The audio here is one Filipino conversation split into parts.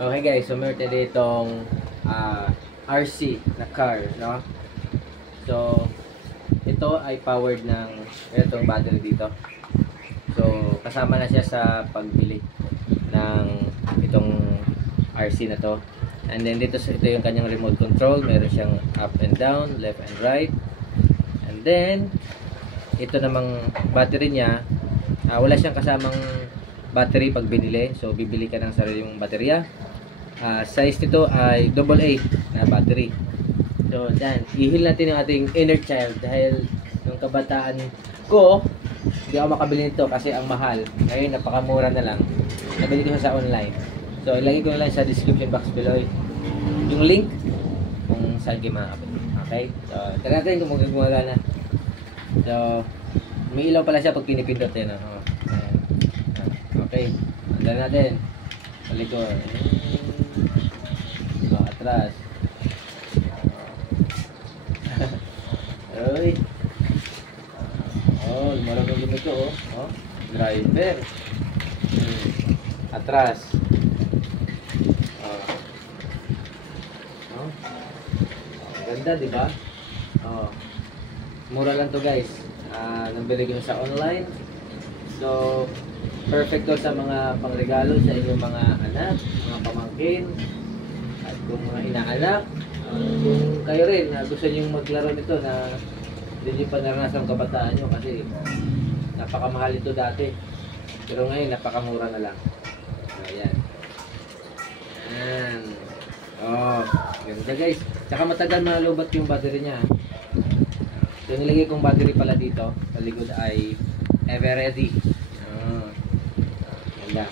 Okay guys, so meron tayo ditong RC na car, no? So, ito ay powered ng itong battery dito. So, kasama na siya sa pagbili ng itong RC na to. And then dito ito yung kanyang remote control. Meron siyang up and down, left and right. And then, ito namang battery niya, wala siyang kasamang battery pag binili. So, bibili ka ng sarili mong baterya. Size nito ay AA na battery. So, yan. I-heal natin yung ating inner child dahil yung kabataan ko, hindi ako makabili nito kasi ang mahal. Ngayon, napakamura na lang. Nabili ko siya sa online. So, ilagay ko na lang sa description box below yung link kung saan kayo makakabili. Okay? So, tara natin kung gumagana. So, may ilaw pala siya pag pinipindot yan. Okay. Andan natin. Balik ko. Atras. Uy. Oh, lumarap yung lumit ko, oh. Driver. Atras. Oh. Ganda, di ba? Oh. Mura lang to, guys. Nabili ko sa online. So, perfect to sa mga pangregalo sa inyong mga anak, mga pamangkin, at kung mga inaanak. Kung kayo rin gusto nyo maglaro nito na hindi nyo pa naranasan ang kabataan nyo kasi napakamahal ito dati, pero ngayon napakamura na lang. So ayan, oh, ganda guys. Tsaka matagal malubat yung battery nya. So nilagay kong battery pala dito sa likod ay ever ready. Ganda.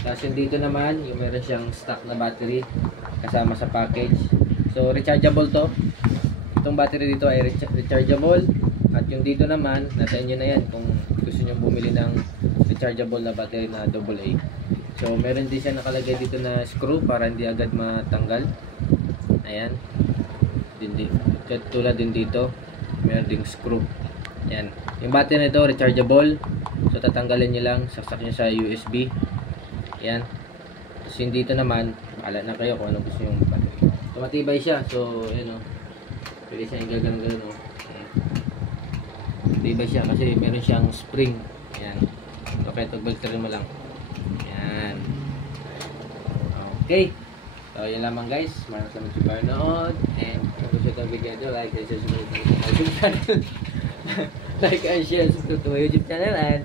Tapos yung dito naman yung meron siyang stock na battery kasama sa package. So, rechargeable to. Itong battery dito ay rechargeable. At yung dito naman, nasa inyo na yan kung gusto nyo bumili ng rechargeable na battery na AA. So, meron din siya nakalagay dito na screw para hindi agad matanggal. Ayan. Tulad din dito, meron ding screw. Ayan. Yung battery nito, rechargeable. So, tatanggalin nyo lang. Saksak nyo sa USB. Ayan. Tapos yung dito naman, bahala na kayo kung anong gusto yung battery. Matibay siya. So, yun o. Pwede siya yung gagano-gano. Matibay siya kasi meron siyang spring. Ayan. So, kaya tagbalterin mo lang. Ayan. Okay. So, yun lamang guys. Maraming salamat sa panonood. And kung gusto itong video ito, like and share, subscribe to my YouTube channel. Like and share, subscribe to my YouTube channel. And